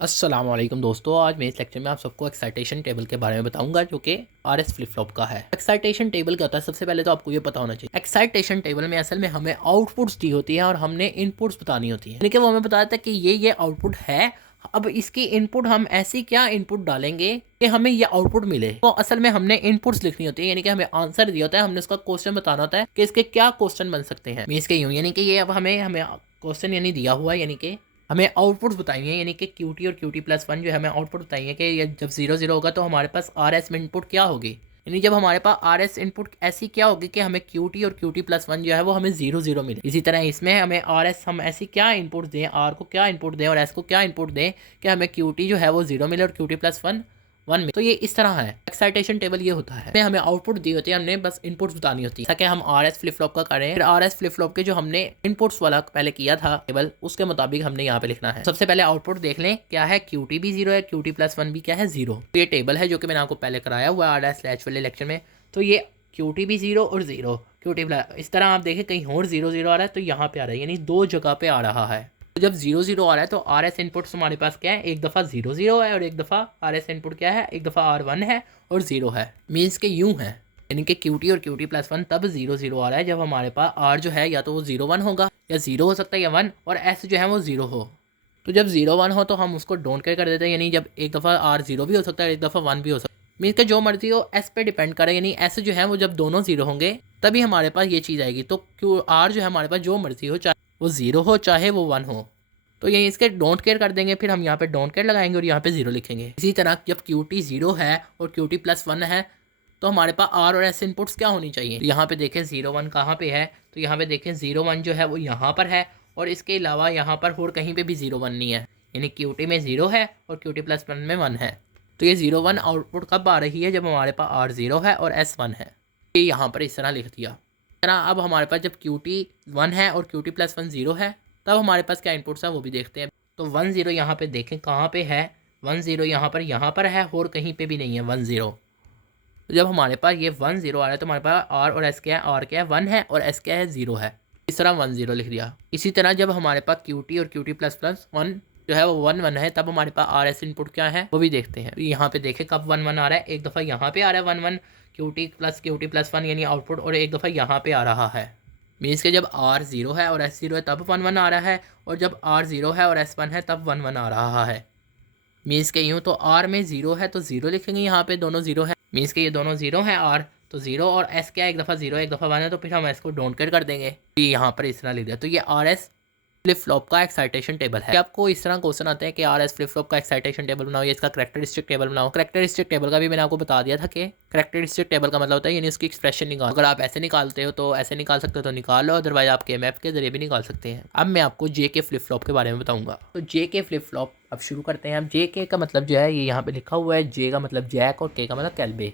अस्सलाम वालेकुम दोस्तों, आज मैं इस लेक्चर में आप सबको एक्साइटेशन टेबल के बारे में बताऊंगा जो कि आरएस फ्लिप फ्लॉप का है। एक्साइटेशन टेबल क्या होता है, सबसे पहले तो आपको ये पता होना चाहिए। एक्साइटेशन टेबल में असल में हमें आउटपुट्स दी होती है और हमने इनपुट्स बतानी होती है, यानी कि वो हमें बताता है कि ये आउटपुट है। अब इसकी इनपुट हम ऐसी क्या इनपुट डालेंगे कि हमें ये आउटपुट मिले। तो असल में हमने इनपुट्स लिखनी होती है, यानी कि हमें आंसर दिया होता है, हमने उसका क्वेश्चन बताना होता है कि इसके क्या क्वेश्चन बन सकते हैं। मीन्स के यूं, यानी कि ये अब हमें हमें क्वेश्चन यानी दिया हुआ है, यानी कि हमें आउटपुट्स बताइए, यानी कि क्यूटी और क्यूटी प्लस वन जो है हमें आउटपुट बताइए कि ये जब 0 0 होगा तो हमारे पास आर एस में इनपुट क्या होगी। यानी जब हमारे पास आर एस इनपुट ऐसी क्या होगी कि हमें क्यूटी और क्यूटी प्लस वन जो है वो हमें 0 0 मिले। इसी तरह इसमें हमें आर एस हम ऐसी क्या इनपुट दें, आर को क्या इनपुट दें और एस को क्या इनपुट दें कि हमें क्यूटी जो है वो 0 मिले और क्यूटी प्लस वन वन में। तो ये इस तरह है एक्साइटेशन टेबल, ये होता है। हमें आउटपुट दी होती है, हमने बस इनपुट्स बतानी होती है। ताकि हम आर एस फ्लिप फ्लॉप का करें, फिर आर एस फ्लिप फ्लॉप के जो हमने इनपुट्स वाला पहले किया था टेबल, उसके मुताबिक हमने यहाँ पे लिखना है। सबसे पहले आउटपुट देख लें क्या है। क्यूटी भी 0 है, क्यूटी प्लस वन भी क्या है 0। तो ये टेबल है जो कि मैंने आपको पहले कराया हुआ है आर एस लैच वाले लेक्चर में। तो ये क्यूटी भी 0 और 0, क्यूटी प्लस, इस तरह आप देखें कहीं और 0 0 आ रहा है तो यहाँ पे आ रहा है, यानी दो जगह पे आ रहा है। तो जब 0 0 आ रहा है तो आर एस इनपुट्स हमारे पास क्या है, एक दफ़ा 0 0 है और एक दफ़ा आर एस इनपुट क्या है, एक दफ़ा R1 है और 0 है। मीन्स के यूं है, यानी कि क्यूटी और क्यूटी प्लस वन तब 0 0 आ रहा है जब हमारे पास आर जो है या तो वो 0 1 होगा या 0 हो सकता है या 1, और एस जो है वो 0 हो। तो जब 0 1 हो तो हम उसको डोंट केयर कर देते हैं, यानी जब एक दफ़ा आर 0 भी हो सकता है, एक दफ़ा 1 भी हो सकता है। मीन्स के जो मर्जी हो एस पे डिपेंड करे, यानी एस जो है वो जब दोनों 0 होंगे तभी हमारे पास ये चीज़ आएगी। तो क्यू आर जो है हमारे पास जो मर्जी हो, चाहे वो 0 हो चाहे वो 1 हो, तो ये इसके डोंट केयर कर देंगे। फिर हम यहाँ पे डोंट केयर लगाएंगे और यहाँ पे 0 लिखेंगे। इसी तरह जब क्यूटी 0 है और क्यूटी प्लस वन है तो हमारे पास आर और एस इनपुट्स क्या होनी चाहिए। तो यहाँ पे देखें 0 1 कहाँ पे है, तो यहाँ पे देखें 0 1 जो है वो यहाँ पर है और इसके अलावा यहाँ पर और कहीं पे भी 0 1 नहीं है, यानी क्यूटी में 0 है और क्यूटी प्लस वन में 1 है। तो ये 0 1 आउटपुट कब आ रही है, जब हमारे पास आर 0 है और एस 1 है। ये यहाँ पर इस तरह लिख दिया। इस तरह अब हमारे पास जब क्यूटी 1 है और क्यूटी प्लस वन 0 है तब हमारे पास क्या इनपुट्स है वो भी देखते हैं। तो 1 0 यहाँ पे देखें कहाँ पे है, 1 0 यहाँ पर है और कहीं पे भी नहीं है 1 0। तो जब हमारे पास ये 1 0 आ रहा है तो हमारे पास आर और एस क्या है, आर क्या है 1 है और एस क्या है 0 है। इस तरह 1 0 लिख दिया। इसी तरह जब हमारे पास क्यूटी और क्यूटी प्लस प्लस वन जो है वो 1 1 है तब हमारे पास आर एस इनपुट क्या है वो भी देखते हैं। तो यहाँ पे देखें कब 1 1 आ रहा है, एक दफ़ा यहाँ पे आ रहा है 1 1 क्यूटी प्लस वन यानी आउटपुट, और एक दफ़ा यहाँ पे आ रहा है। मीन्स के जब आर 0 है और एस 0 है तब 1 1 आ रहा है, और जब आर 0 है और एस 1 है तब 1 1 आ रहा है। मीन्स के यूँ तो आर में 0 है तो 0 लिखेंगे, यहाँ पे दोनों 0 है। मीन्स के ये दोनों 0 है, आर तो 0 और एस क्या है, एक दफ़ा 0 एक दफ़ा 1 है, तो फिर हम एस को डोंट केयर कर देंगे। ये यहाँ पर इस तरह लिख दिया। तो ये आर एस फ्लिप फ्लॉप का एक्साइटेशन टेबल है। आपको इस तरह क्वेश्चन आते हैं कि आर एस फ्लिप फ्लॉप का एक्साइटेशन टेबल बनाओ या इसका करैक्टरिस्टिक टेबल बनाओ। करैक्टरिस्टिक टेबल का भी मैंने आपको बता दिया था कि करैक्टरिस्टिक टेबल का मतलब होता है यानी उसकी एक्सप्रेशन निकाल। अगर आप ऐसे निकालते हो तो ऐसे निकाल सकते हो तो निकाल लो, अदरवाइज आप के मैप के जरिए भी निकाल सकते हैं। अब मैं आपको जे के फ्लिप फ्लॉप के बारे में बताऊंगा। तो जे के फ्लिप फ्लॉप अब शुरू करते हैं। अब जे के का मतलब जो है ये यहाँ पे लिखा हुआ है, जे का मतलब जैक और के का मतलब कैल्बे।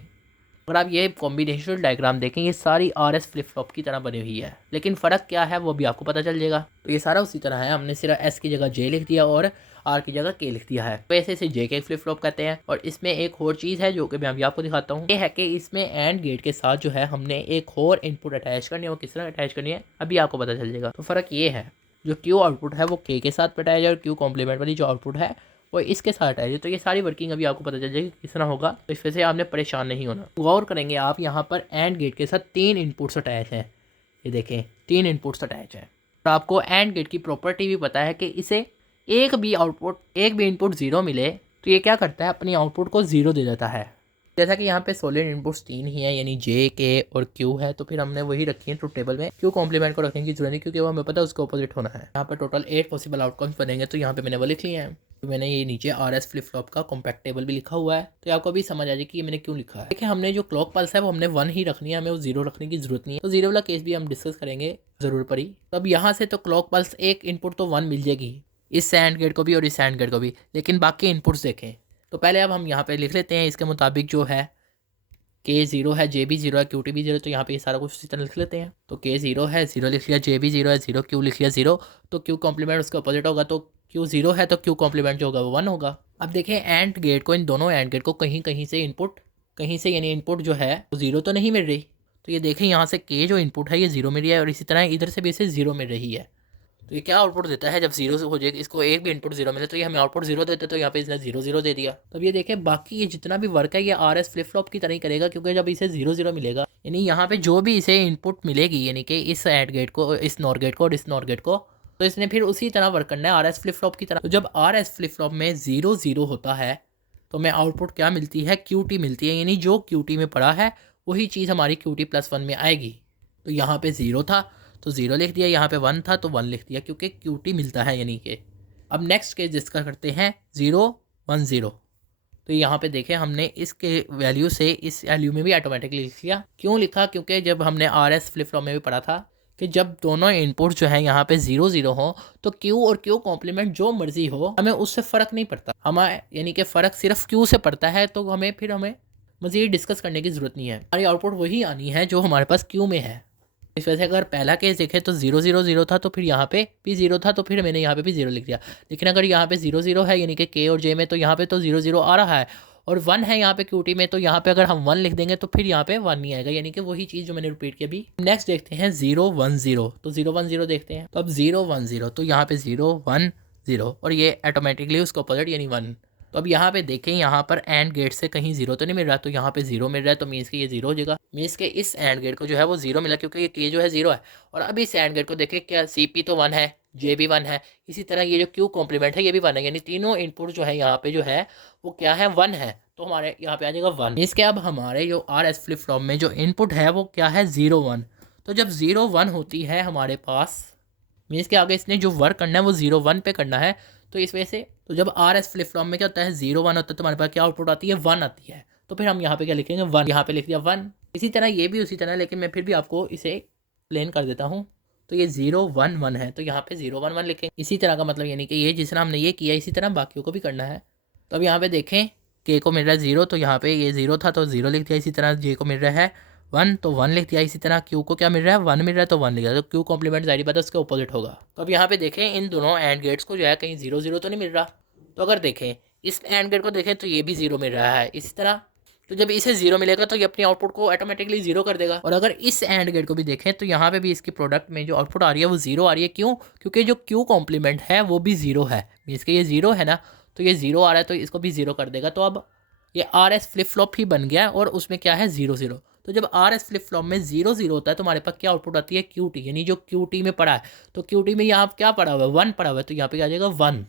अगर आप ये कॉम्बिनेशनल डायग्राम देखें ये सारी आर एस फ्लिप फ्लॉप की तरह बनी हुई है, लेकिन फ़र्क क्या है वो भी आपको पता चल जाएगा। तो ये सारा उसी तरह है, हमने सिर्फ एस की जगह जे लिख दिया और आर की जगह के लिख दिया है। तो ऐसे इसे जे के फ्लिप फ्लॉप कहते हैं। और इसमें एक और चीज़ है जो कि मैं अभी आपको दिखाता हूँ, ये है कि इसमें एंड गेट के साथ जो है हमने एक और इनपुट अटैच करनी है। वो किस तरह अटैच करनी है अभी आपको पता चल जाएगा। तो फ़र्क ये है, जो क्यू आउटपुट है वो के साथ अटैच है और क्यू कॉम्प्लीमेंट वाली जो आउटपुट है वो इसके साथ अटैच है। तो ये सारी वर्किंग अभी आपको पता चल जाएगी किस तरह होगा, तो इस वजह से आपने परेशान नहीं होना। गौर करेंगे आप, यहाँ पर एंड गेट के साथ 3 इनपुट्स अटैच हैं। ये देखें 3 इनपुट्स अटैच हैं। और आपको एंड गेट की प्रॉपर्टी भी पता है कि इसे एक भी इनपुट 0 मिले तो ये क्या करता है, अपनी आउटपुट को 0 दे देता है। जैसा कि यहाँ पे सॉलिड इनपुट्स 3 ही हैं, यानी जे के और क्यू है, तो फिर हमने वही रखी है ट्रुथ टेबल में। क्यू कॉम्प्लीमेंट को रखने की जरूरत नहीं क्योंकि वो हमें पता है उसके ऑपोजिट होना है। यहाँ पर टोटल 8 पॉसिबल आउटकम्स बनेंगे, तो यहाँ पे मैंने वो लिख लिए हैं। तो मैंने ये नीचे आर एस फ्लिप फ्लॉप का कॉम्पैक्ट टेबल भी लिखा हुआ है, तो आपको अभी समझ आ जाए कि ये मैंने क्यों लिखा है। देखिए हमने जो क्लॉक पल्स है वो हमने 1 ही रखनी है, हमें वो 0 रखने की जरूरत नहीं है। तो 0 वाला केस भी हम डिस्कस करेंगे जरूर पड़ी। तो अब यहाँ से तो क्लॉक पल्स एक इनपुट तो 1 मिल जाएगी, इस एंड गेट को भी और इस एंड गेट को भी, लेकिन बाकी इनपुट्स देखें। तो पहले अब हम यहाँ पे लिख लेते हैं इसके मुताबिक जो है के 0 है, जे भी 0 है, क्यू टी भी 0, तो यहाँ पे ये सारा कुछ इसी तरह लिख लेते हैं। तो के 0 है, 0 लिख लिया, जे भी 0 है 0, क्यू लिख लिया 0, तो क्यू कॉम्प्लीमेंट उसका अपोजिट होगा, तो क्यू 0 है तो क्यू कॉम्प्लीमेंट जो होगा वो 1 होगा। अब देखें एंड गेट को, इन दोनों एंड गेट को कहीं कहीं से इनपुट, कहीं से यानी इनपुट जो है वो 0 तो नहीं मिल रही। तो ये देखें यहाँ से के जो इनपुट है ये 0 मिल रही है और इसी तरह इधर से भी इसे 0 मिल रही है। तो ये क्या आउटपुट देता है, जब जीरो हो जाए, इसको एक भी इनपुट जीरो मिले तो ये हमें आउटपुट जीरो देते, तो यहाँ पे इसने जीरो जीरो दे दिया। तो अब ये देखें, बाकी ये जितना भी वर्क है ये आर एस फ्लिप फ्लॉप की तरह ही करेगा, क्योंकि जब इसे जीरो जीरो मिलेगा, यानी यहाँ पे जो भी इसे इनपुट मिलेगी, यानी कि इस एड गेट को, इस नॉर गेट को और इस नॉर गेट को, तो इसने फिर उसी तरह वर्क करना है आर एस फ्लिप फ्लॉप की तरह। तो जब आर एस फ्लिप फ्लॉप में जीरो जीरो होता है तो हमें आउटपुट क्या मिलती है, क्यू टी मिलती है, यानी जो क्यू टी में पड़ा है वही चीज़ हमारी क्यू टी प्लस वन में आएगी। तो यहाँ पे ज़ीरो था तो ज़ीरो लिख दिया, यहाँ पे वन था तो वन लिख दिया, क्योंकि क्यू टी मिलता है यानी कि। अब नेक्स्ट केस जिसका करते हैं 0 1 0। तो यहाँ पे देखें, हमने इसके वैल्यू से इस वैल्यू में भी ऑटोमेटिकली लिख लिया। क्यों लिखा, क्योंकि जब हमने आर एस फ्लिप फ्लॉप में भी पढ़ा था कि जब दोनों इनपुट जो है यहाँ पे 0 0 हो तो क्यू और क्यू कॉम्प्लीमेंट जो मर्जी हो, हमें उससे फ़र्क नहीं पड़ता, हमें यानी कि फ़र्क सिर्फ क्यू से पड़ता है। तो हमें मज़ीद डिस्कस करने की ज़रूरत नहीं है, हमारी आउटपुट वही आनी है जो हमारे पास क्यू में है। इस वजह से अगर पहला केस देखें तो 0 0 0 था, तो फिर यहाँ पे भी 0 था, तो फिर मैंने यहाँ पे भी 0 लिख दिया। लेकिन अगर यहाँ पे 0 0 है यानी कि के और जे में, तो यहाँ पे तो 0 0 आ रहा है, और 1 है यहाँ पे क्यूटी में, तो यहाँ पे अगर हम 1 लिख देंगे तो फिर यहाँ पे 1 नहीं आएगा, यानी कि वही चीज़ जो मैंने रिपीट की अभी। नेक्स्ट देखते हैं 0 1 0। तो 0 1 0 देखते हैं, तो अब 0 1 0, तो यहाँ पे 0 1 0 और ये ऑटोमेटिकली उसका अपोजिट यानी 1। तो अब यहाँ पे देखें, यहाँ पर एंड गेट से कहीं जीरो तो नहीं मिल रहा, तो यहाँ पे जीरो मिल रहा है, तो मीन्स कि ये जीरो हो जाएगा। मीन्स के इस एंड गेट को जो है वो जीरो मिला, क्योंकि ये के जो है जीरो है। और अब इस एंड गेट को देखें, क्या सी पी तो वन है, जे भी वन है, इसी तरह ये जो क्यू कॉम्प्लीमेंट है ये भी वन है, यानी तीनों इनपुट जो है यहाँ पे जो है वो क्या है, वन है। तो हमारे यहाँ पे आ जाएगा वन। इसके अब हमारे जो आर एस फ्लिप फ्लॉप में जो इनपुट है वो क्या है, 0 1। तो जब 0 1 होती है हमारे पास, मीन्स के आगे इसने जो वर्क करना है वो 0 1 पे करना है। तो इस वजह से तो जब आर एस फ्लिप फ्लॉप में क्या होता है, 0 1 होता है, तो हमारे पास क्या आउटपुट आती है, 1 आती है। तो फिर हम यहाँ पे क्या लिखेंगे, 1, यहाँ पे लिख दिया 1। इसी तरह ये भी उसी तरह, लेकिन मैं फिर भी आपको इसे एक्सप्लेन कर देता हूँ। तो ये 0 1 1 है, तो यहाँ पे 0 1 1 लिखेंगे। इसी तरह का मतलब यानी कि ये जिस तरह हमने ये किया इसी तरह बाकियों को भी करना है। तो अब यहाँ पे देखें, के को मिल रहा है 0, तो यहाँ पे ये 0 था तो 0 लिख दिया। इसी तरह जे को मिल रहा है 1 तो 1 लिख दिया। इसी तरह क्यू को क्या मिल रहा है, 1 मिल रहा है तो 1 लिख दिया। तो क्यू कॉम्प्लीमेंट जारी बात है उसके अपोजिट होगा। तो अब यहाँ पे देखें, इन दोनों एंड गेट्स को जो है कहीं 0 0 तो नहीं मिल रहा। तो अगर देखें इस एंड गेट को देखें तो ये भी 0 मिल रहा है। इसी तरह तो जब इसे 0 मिलेगा तो ये अपनी आउटपुट को ऑटोमेटिकली 0 कर देगा। और अगर इस एंड गेट को भी देखें तो यहाँ पे भी इसकी प्रोडक्ट में जो आउटपुट आ रही है वो 0 आ रही है। क्यों, क्योंकि जो क्यू कॉम्प्लीमेंट है वो भी 0 है। इसके ये 0 है ना, तो ये 0 आ रहा है तो इसको भी 0 कर देगा। तो अब ये आर एस फ्लिप फ्लॉप ही बन गया और उसमें क्या है, 0 0। तो जब आर एस फ्लिप फ्लॉप में 0 0 होता है तो हमारे पास क्या आउटपुट आती है, क्यू टी, यानी जो क्यू टी में पड़ा है। तो क्यू टी में यहाँ क्या पड़ा हुआ है, 1 पड़ा हुआ है, तो यहाँ पे आ जाएगा 1।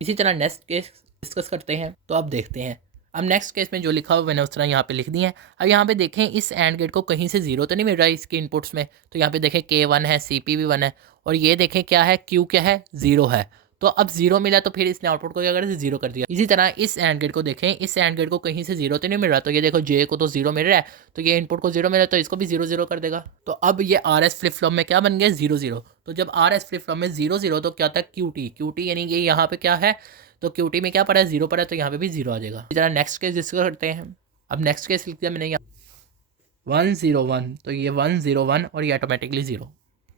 इसी तरह नेक्स्ट केस डिस्कस करते हैं। तो अब देखते हैं, अब नेक्स्ट केस में जो लिखा हुआ मैंने उस तरह यहाँ पे लिख दिया है। अब यहाँ पे देखें, इस एंड गेट को कहीं से 0 तो नहीं मिल रहा है इसके इनपुट्स में। तो यहाँ पे देखें के 1 है, सी पी भी 1 है, और ये देखें क्या है, क्यू क्या है, 0 है। तो अब 0 मिला तो फिर इसने आउटपुट को क्या करा, 0 कर दिया। इसी तरह इस एंड गेट को देखें, इस एंड गेट को कहीं से 0 तो नहीं मिल रहा। तो ये देखो, जे को तो 0 मिल रहा है, तो ये इनपुट को 0 मिल रहा है, तो इसको भी 0 0 कर देगा। तो अब ये आर एस फ्लिप फ्लॉप में क्या बन गया, 0 0। तो जब आर एस फ्लिप फ्लॉप में 0 0 तो क्या था, क्यू टी, क्यू टी यानी कि यहाँ पे क्या है, तो क्यू टी में क्या पड़ा है, 0 पड़ा है, तो यहाँ पे भी 0 आ जाएगा। इसी तरह नेक्स्ट केस डिस्कस करते हैं। अब नेक्स्ट केस लिख दिया मैंने यहाँ 1 0 1, तो ये 1 0 1 और ये ऑटोमेटिकली 0।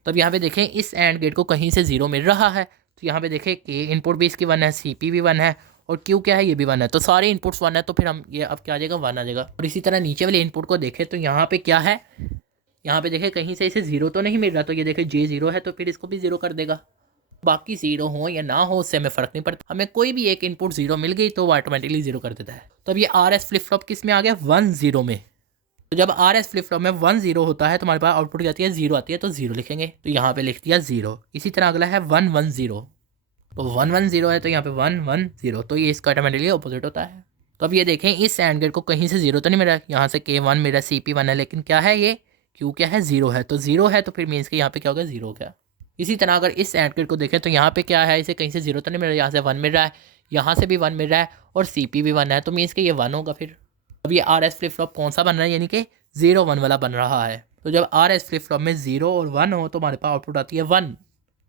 तो अब यहाँ पे देखें, इस एंड गेट को कहीं से 0 मिल रहा है। तो यहाँ पे देखें के इनपुट भी इसकी 1 है, सी पी भी 1 है, और क्यू क्या है, ये भी 1 है। तो सारे इनपुट्स 1 है, तो फिर हम ये अब क्या आ जाएगा, 1 आ जाएगा। और इसी तरह नीचे वाले इनपुट को देखें तो यहाँ पे क्या है, यहाँ पे देखें कहीं से इसे 0 तो नहीं मिल रहा। तो ये देखें जे 0 है, तो फिर इसको भी 0 कर देगा। बाकी 0 हो या ना हो उससे हमें फ़र्क नहीं पड़ता, हमें कोई भी एक इनपुट 0 मिल गई तो वो ऑटोमेटिकली 0 कर देता है। तो अब ये आर एस फ्लिप फ्लॉप किस में आ गया, 1 0 में। तो जब आर एस फ्लिप फ्लॉप में 1 0 होता है तो हमारे पास आउटपुट क्या आती है, 0 आती है, तो 0 लिखेंगे। तो यहाँ पे लिख दिया 0। इसी तरह अगला है 1 1 0। तो 1 1 0 है, तो यहाँ पे 1 1 0, तो ये इसका ऑटोमेटिकली अपोजिट होता है। तो अब ये देखें, इस एंड गेट को कहीं से 0 तो नहीं मिला, यहाँ से के 1 मिला, सी पी 1 है, लेकिन क्या है ये, क्यू क्या है, 0 है। तो 0 है, तो फिर मीन्स के यहाँ पे क्या होगा, 0 हो गया। इसी तरह अगर इस एंड गेट को देखें तो यहाँ पे क्या है, इसे कहीं से 0 तो नहीं मिल रहा, यहाँ से 1 मिल रहा है, यहाँ से भी 1 मिल रहा है, और सी पी भी 1 है, तो मीन्स के ये 1 होगा। फिर अब ये आर एस फ्लिप फ्लॉप कौन सा बन रहा है, यानी कि 0 1 वाला बन रहा है। तो जब आर एस फ्लिप फ्लॉप में 0 और 1 हो तो हमारे पास आउटपुट आती है 1।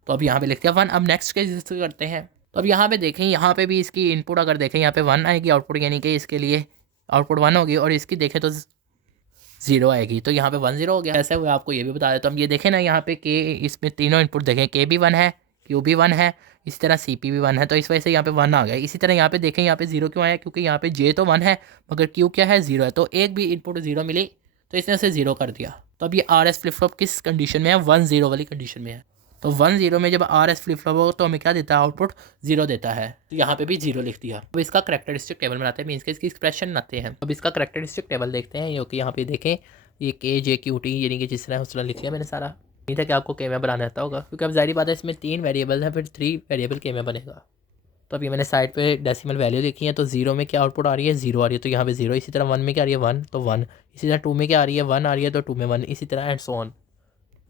तो अब यहाँ पे लिखते हैं 1। अब नेक्स्ट केस करते हैं। तो अब यहाँ पे देखें, यहाँ पे भी इसकी इनपुट अगर देखें, यहाँ पे 1 आएगी आउटपुट, यानी कि इसके लिए आउटपुट 1 होगी, और इसकी देखें तो 0 आएगी। तो यहाँ पे 1 0 हो गया। ऐसे हुआ, आपको ये भी बता देता हूँ। ये देखें ना, यहाँ पे के, इसमें तीनों इनपुट देखें, के भी 1 है, क्यू भी 1 है, इसी तरह सी पी भी 1 है, तो इस वजह से यहाँ पे 1 आ गया। इसी तरह यहाँ पे देखें, यहाँ पे 0 क्यों आया, क्योंकि यहाँ पे जे तो 1 है मगर क्यू क्या है, 0 है, तो एक भी इनपुट 0 मिली तो इसने उसे 0 कर दिया। तो अब ये आर एस फ्लिप फ्लॉप किस कंडीशन में है, 1 0 वाली कंडीशन में है। तो 1 0 में जब आर एस फ्लिप फ्लॉप हो तो हमें क्या देता है, आउटपुट 0 देता है। तो यहाँ पे भी 0 लिख दिया। अब इसका करेक्टरिस्टिक टेबल बनाते हैं, मीन्स के इसकी एक्सप्रेशन बनाते हैं। अब इसका करेक्टरिस्टिक टेबल देखते हैं, कि यहाँ पे देखें ये के जे क्यू टी यानी कि जिस तरह उस तरह लिख लिया मैंने सारा। नहीं था कि आपको के में बनाना आता होगा, क्योंकि अब जाहिर बात है इसमें 3 वेरिएबल हैं, फिर 3 वेरिएबल के में बनेगा। तो अभी मैंने साइड पे डेसिमल वैल्यू देखी है, तो 0 में क्या आउटपुट आ रही है, 0 आ रही है, तो यहाँ पे 0। इसी तरह 1 में क्या आ रही है, 1, तो 1। इसी तरह 2 में क्या आ रही है, 1 आ रही है, तो 2 में 1। इसी तरह एंड सो ऑन।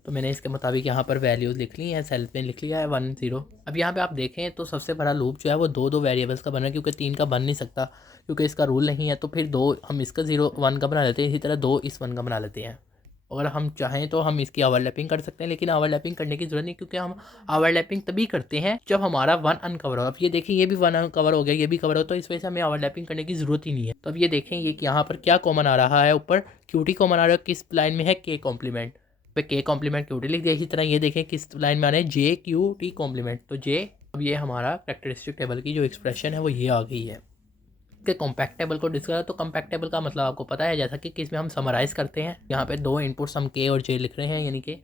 तो मैंने इसके मुताबिक यहाँ पर वैल्यूज़ लिख ली हैं, सेल में लिख लिया है 1 0। अब यहाँ पे आप देखें तो सबसे बड़ा लूप जो है वो 2 2 वेरिएबल्स का बना है, क्योंकि 3 का बन नहीं सकता, क्योंकि इसका रूल नहीं है। तो फिर 2 हम इसका 0 1 का बना लेते हैं, इसी तरह 2 इस 1 का बना लेते हैं। अगर हम चाहें तो हम इसकी ओवरलैपिंग कर सकते हैं, लेकिन ओवरलैपिंग करने की ज़रूरत नहीं, क्योंकि हम ओवरलैपिंग तभी करते हैं जब हमारा 1 अनकवर हो। अब ये देखें ये भी 1 अनकवर हो गया, ये भी कवर हो, तो इस वजह से हमें ओवरलैपिंग करने की ज़रूरत ही नहीं है। तो अब ये देखें ये यहाँ पर क्या कॉमन आ रहा है, ऊपर क्यूटी कॉमन आ रहा है, किस लाइन में है, के कॉम्प्लीमेंट पे के कॉम्प्लीमेंट क्यूटी लिख दिया। इसी तरह ये देखें किस लाइन में आ रहा है, जे क्यू टी कॉम्प्लीमेंट, तो जे। अब ये हमारा कैरेक्टरिस्टिक टेबल की जो एक्सप्रेशन है वो ये आ गई है। के कॉम्पैक्ट टेबल को डिस्कस, तो कॉम्पैक्ट टेबल का मतलब आपको पता है, जैसा कि इसमें हम समराइज़ करते हैं। यहाँ पे 2 इनपुट्स हम के और जे लिख रहे हैं, यानी कि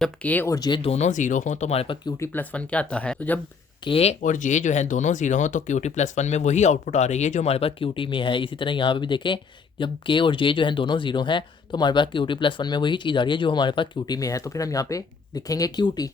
जब के और जे दोनों 0 हों तो हमारे पास क्यू टी प्लस 1 क्या आता है। तो जब के और जे जो है दोनों 0 हों तो क्यू टी प्लस 1 में वही आउटपुट आ रही है जो हमारे पास क्यू टी में है। इसी तरह यहाँ पे भी देखें जब के और जे जो है दोनों 0 हैं तो हमारे पास क्यू टी प्लस 1 में वही चीज़ आ रही है जो हमारे पास क्यू टी में है। तो फिर हम यहाँ पे लिखेंगे क्यू टी।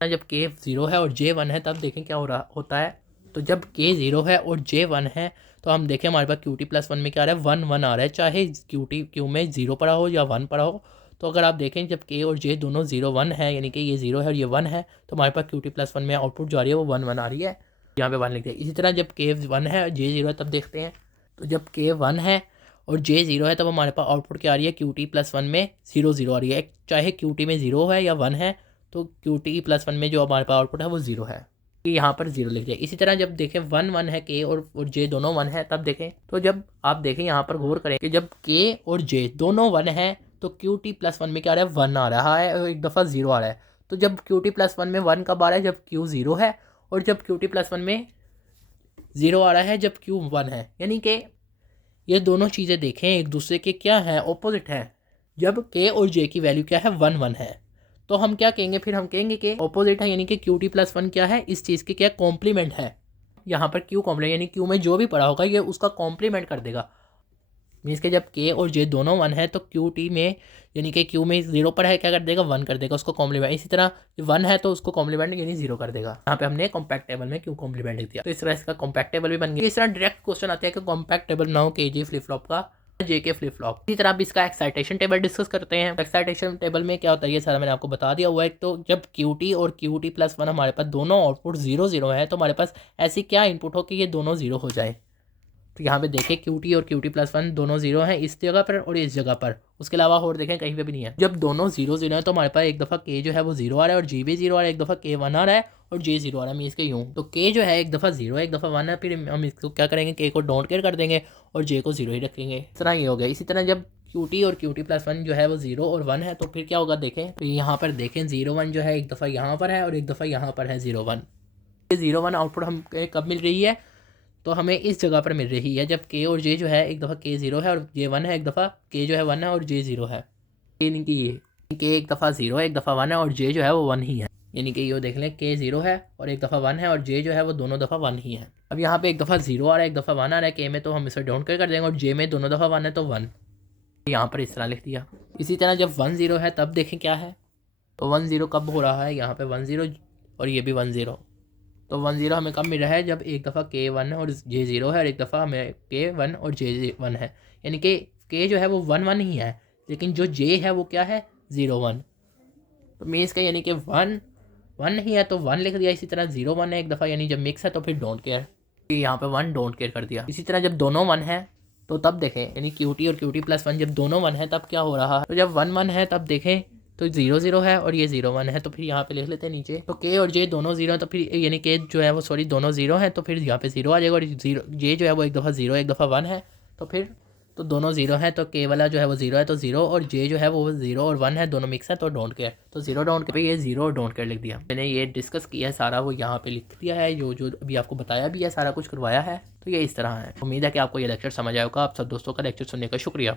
जब के 0 है और जे 1 है तब देखें क्या हो रहा होता है। तो जब के 0 है और जे 1 है तो हम देखें हमारे पास क्यू टी प्लस 1 में क्या आ रहा है, 1 1 आ रहा है, चाहे क्यू में 0 पड़ा हो या 1 पड़ा हो। तो अगर आप देखें जब के और जे दोनों 0 1 है, यानी कि ये 0 है और ये 1 है, तो हमारे पास क्यू टी प्लस 1 में आउटपुट जो आ रही है वो 1 1 आ रही है। यहाँ पे 1 लिखते हैं। इसी तरह जब के 1 है और जे 0 है तब देखते हैं। तो जब के 1 है और जे 0 है तब हमारे पास आउटपुट क्या आ रही है, क्यू टी प्लस 1 में 0 0 आ रही है, चाहे क्यू टी में 0 है या 1 है। तो क्यू टी प्लस 1 में जो हमारे पास आउटपुट है वो 0 है, यहाँ पर 0 लिख जाए। इसी तरह जब देखें 1 1 है के और जे दोनों 1 है तब देखें। तो जब आप देखें यहाँ पर गौर करें कि जब के और जे दोनों 1 है तो क्यू टी प्लस 1 में क्या आ रहा है, 1 आ रहा है और एक दफ़ा 0 आ रहा है। तो जब क्यू टी प्लस 1 में 1 कब आ रहा है, जब क्यू 0 है, और जब क्यू टी प्लस 1 में 0 आ रहा है जब क्यू 1 है। यानी कि ये दोनों चीज़ें देखें एक दूसरे के क्या हैं, ऑपोजिट हैं। जब के और जे की वैल्यू क्या है, 1 1 है, तो हम क्या कहेंगे, फिर हम कहेंगे कि ऑपोजिट है, यानी कि क्यू टी प्लस 1 क्या है, इस चीज़ के क्या कॉम्प्लीमेंट है। यहाँ पर क्यू कॉम्प्लीमेंट यानी क्यू में जो भी पड़ा होगा ये उसका कॉम्प्लीमेंट कर देगा। मीन्स के जब के और जे दोनों 1 है तो क्यू टी में यानी कि क्यू में 0 पर है क्या कर देगा, 1 कर देगा उसको कॉम्प्लीमेंट। इसी तरह 1 है तो उसको कॉम्प्लीमेंट यानी 0 कर देगा। यहाँ पे हमने कॉम्पैक्ट टेबल में क्यू कॉम्प्लीमेंट लिख दिया। तो इस तरह इसका कॉम्पैक्ट टेबल भी बन गया। इस तरह डायरेक्ट क्वेश्चन आता है कि कॉम्पैक्ट टेबल बनाओ के जे फ्लिप फ्लॉप का, जे के फ्लिप फ्लॉप। इसी तरह अब इसका एक्साइटेशन टेबल डिस्कस करते हैं। एक्साइटेशन टेबल में क्या होता है ये सारा मैंने आपको बता दिया हुआ है। तो जब क्यू टी और क्यू टी प्लस 1 हमारे पास दोनों आउटपुट 0 0 है तो हमारे पास ऐसी क्या इनपुट हो कि ये दोनों 0 हो जाए। तो यहाँ पे देखें क्यू टी और क्यू टी प्लस 1 दोनों 0 हैं इस जगह पर और इस जगह पर, उसके अलावा और देखें कहीं पे भी नहीं है। जब दोनों 0 0 है तो हमारे पास एक दफ़ा के जो है वो 0 आ रहा है और जी भी 0 आ रहा है, एक दफ़ा के 1 आ रहा है और जे 0 आ रहा है। मैं इसके यूँ तो के जो है एक दफ़ा 0 है एक दफ़ा 1 है, फिर हम इसको क्या करेंगे, के को डोंट केयर कर देंगे और जे को 0 ही रखेंगे। इस तरह ये हो गया। इसी तरह जब क्यू टी और क्यू टी प्लस 1 जो है वो 0 और 1 है तो फिर क्या होगा देखें। तो यहाँ पर देखें 0 1 जो है एक दफ़ा यहाँ पर है और एक दफ़ा यहाँ पर है 0 1। ये 0 1 आउटपुट हम कब मिल रही है, तो हमें इस जगह पर मिल रही है जब के और जे जो है एक दफ़ा के 0 है और जे 1 है, एक दफ़ा के जो है 1 है और जे 0 है। यानी कि ये के एक दफ़ा 0 है एक दफ़ा 1 है और जे जो है वो 1 ही है। यानी कि ये देख लें के 0 है और एक दफ़ा 1 है और जे जो है वो दोनों दफ़ा 1 ही है। अब यहाँ पे एक दफ़ा 0 आ रहा है एक दफ़ा 1 आ रहा है के में, तो हम इसे डाउन कर देंगे और जे में दोनों दफ़ा 1 है तो 1 यहाँ पर इस तरह लिख दिया। इसी तरह जब 1 0 है तब देखें क्या है। तो 1 0 कब हो रहा है, यहाँ पे 1 0 और ये भी 1 0। तो 1 0 हमें कब मिल रहा है, जब एक दफ़ा के 1 है और जे 0 है और एक दफ़ा हमें के 1 और जे 1 है। यानी कि के जो है वो 1 1 ही है, लेकिन जो जे है वो क्या है 0 1। तो मीन्स का यानी कि 1 1 नहीं है तो 1 लिख दिया। इसी तरह 0 1 है एक दफ़ा, यानी जब मिक्स है तो फिर डोंट केयर, यहाँ पे 1 डोंट केयर कर दिया। इसी तरह जब दोनों 1 है तो तब देखें, यानी क्यू टी और क्यू टी प्लस 1 जब दोनों 1 है तब क्या हो रहा है। तो जब 1 1 है तब देखें तो 0 0 है और ये 0 1 है, तो फिर यहाँ पे लिख लेते हैं नीचे। तो के और जे दोनों 0 है तो फिर यानी के जो है वो सॉरी दोनों 0 हैं तो फिर यहाँ पे 0 आ जाएगा और 0 जे जो है वो एक दफ़ा 0 एक दफ़ा 1 है तो फिर तो दोनों 0 हैं तो के वाला जो है वो 0 है तो 0 और जे जो है वो 0 और 1 है दोनों मिक्स है तो डोंट केयर। तो 0 डोंट केयर पे ये 0 और डोंट केयर लिख दिया। मैंने ये डिस्कस किया है सारा वो यहाँ पे लिख दिया है, जो जो अभी आपको बताया भी है सारा कुछ करवाया है। तो ये इस तरह है। उम्मीद है कि आपको ये लेक्चर समझ आएगा। आप सब दोस्तों का लेक्चर सुनने का शुक्रिया।